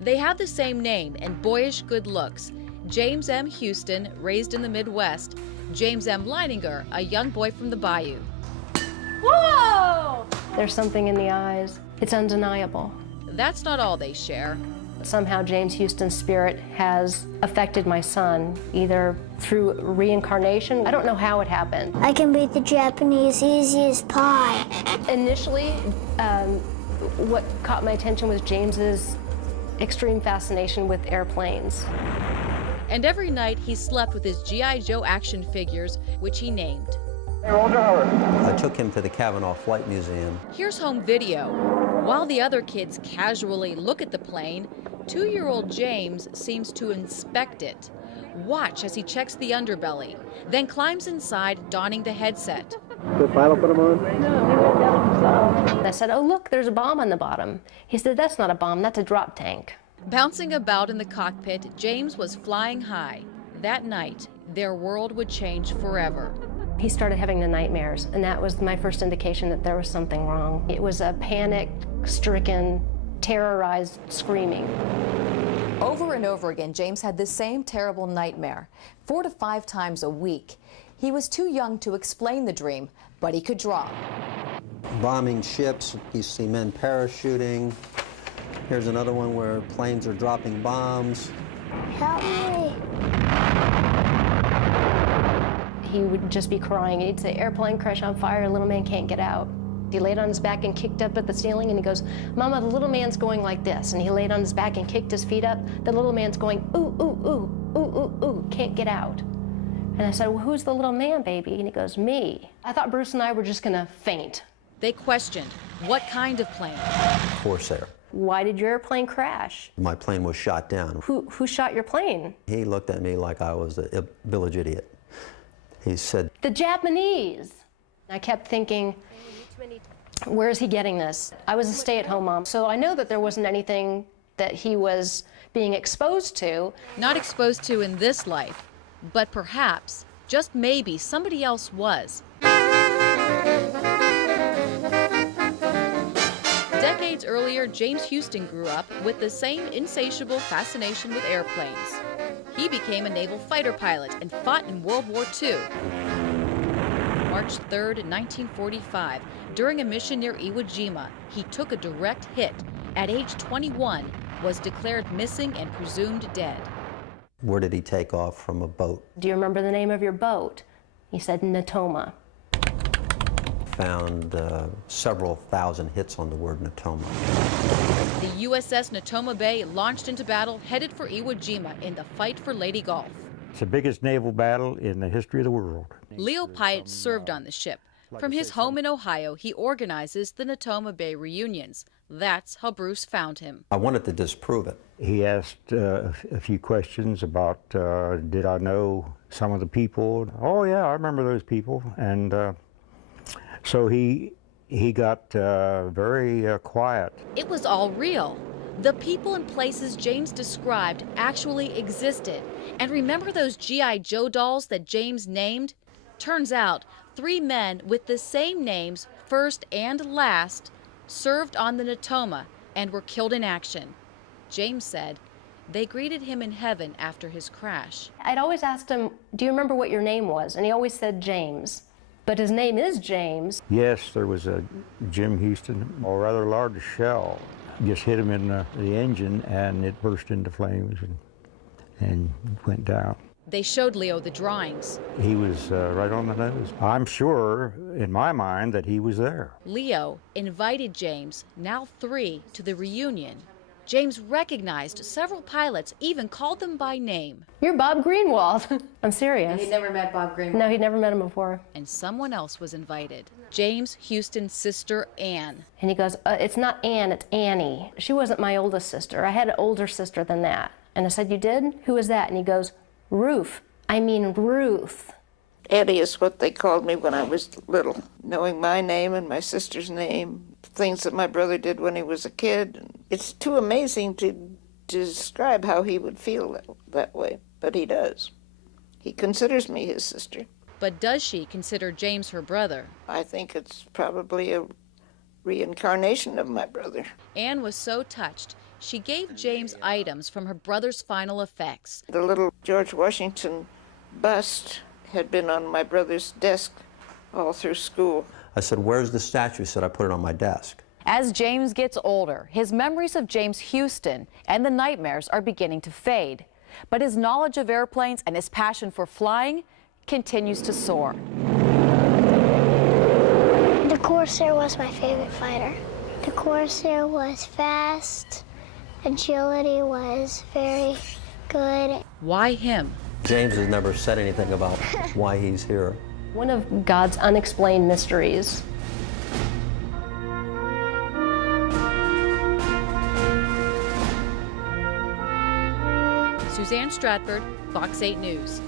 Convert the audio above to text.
They have the same name and boyish good looks. James M. Houston, raised in the Midwest. James M. Leininger, a young boy from the Bayou. Whoa! There's something in the eyes. It's undeniable. That's not all they share. Somehow James Houston's spirit has affected my son, either through reincarnation. I don't know how it happened. I can beat the Japanese easy as pie. Initially, what caught my attention was James's extreme fascination with airplanes. And every night he slept with his G.I. Joe action figures, which he named. I took him to the Cavanaugh Flight Museum. Here's home video. While the other kids casually look at the plane, 2-year-old James seems to inspect it. Watch as he checks the underbelly, then climbs inside, donning the headset. The pilot put him on? I said, oh, look, there's a bomb on the bottom. He said, that's not a bomb, that's a drop tank. Bouncing about in the cockpit, James was flying high. That night, their world would change forever. He started having the nightmares, and that was my first indication that there was something wrong. It was a panic-stricken, terrorized screaming. Over and over again, James had the same terrible nightmare, 4 to 5 times a week. He was too young to explain the dream, but he could draw. Bombing ships, you see men parachuting. Here's another one where planes are dropping bombs. Help me. He would just be crying. He'd say, airplane crash on fire, little man can't get out. He laid on his back and kicked up at the ceiling, and he goes, Mama, the little man's going like this. And he laid on his back and kicked his feet up. The little man's going, ooh, ooh, ooh, ooh, ooh, ooh, can't get out. And I said, well, who's the little man, baby? And he goes, me. I thought Bruce and I were just gonna faint. They questioned, what kind of plane? Corsair. Why did your airplane crash? My plane was shot down. Who shot your plane? He looked at me like I was a village idiot. He said, The Japanese. I kept thinking, where is he getting this? I was a stay-at-home mom, so I know that there wasn't anything that he was being exposed to. Not exposed to in this life, but perhaps, just maybe, somebody else was. Decades earlier, James Houston grew up with the same insatiable fascination with airplanes. He became a naval fighter pilot and fought in World War II. March 3rd, 1945, during a mission near Iwo Jima, he took a direct hit. At age 21, was declared missing and presumed dead. where did he take off from a boat? Do you remember the name of your boat? He said Natoma. Found several thousand hits on the word Natoma. The USS Natoma Bay launched into battle, headed for Iwo Jima in the fight for Leyte Gulf. It's the biggest naval battle in the history of the world. Leo Pyatt served on the ship. From his home in Ohio, he organizes the Natoma Bay reunions. That's how Bruce found him. I wanted to disprove it. He asked a few questions about, did I know some of the people? Oh yeah, I remember those people. And so he got very quiet. It was all real. The people and places James described actually existed. And remember those G.I. Joe dolls that James named? Turns out, 3 men with the same names, first and last, served on the Natoma and were killed in action. James said they greeted him in heaven after his crash. I'd always asked him, do you remember what your name was? And he always said James. But his name is James. Yes, there was a Jim Houston, a rather large shell. Just hit him in the engine and it burst into flames and went down. They showed Leo the drawings. He was right on the nose. I'm sure, in my mind, that he was there. Leo invited James, now 3, to the reunion. James recognized several pilots, even called them by name. You're Bob Greenwald. I'm serious. He'd never met Bob Greenwald. No, he'd never met him before. And someone else was invited. James Houston's sister, Ann. And he goes, it's not Ann, it's Annie. She wasn't my oldest sister. I had an older sister than that. And I said, you did? Who was that? And he goes, Ruth. I mean Ruth. Eddie is what they called me when I was little. Knowing my name and my sister's name, things that my brother did when he was a kid. It's too amazing to describe how he would feel that way, but he does. He considers me his sister. But does she consider James her brother? I think it's probably a reincarnation of my brother. Anne was so touched, She gave James items from her brother's final effects. The little George Washington bust had been on my brother's desk all through school. I said, "Where's the statue?" He said, "I put it on my desk." As James gets older, his memories of James Houston and the nightmares are beginning to fade. But his knowledge of airplanes and his passion for flying continues to soar. The Corsair was my favorite fighter. The Corsair was fast, agility was very good. Why him? James has never said anything about why he's here. One of God's unexplained mysteries. Suzanne Stratford, Fox 8 News.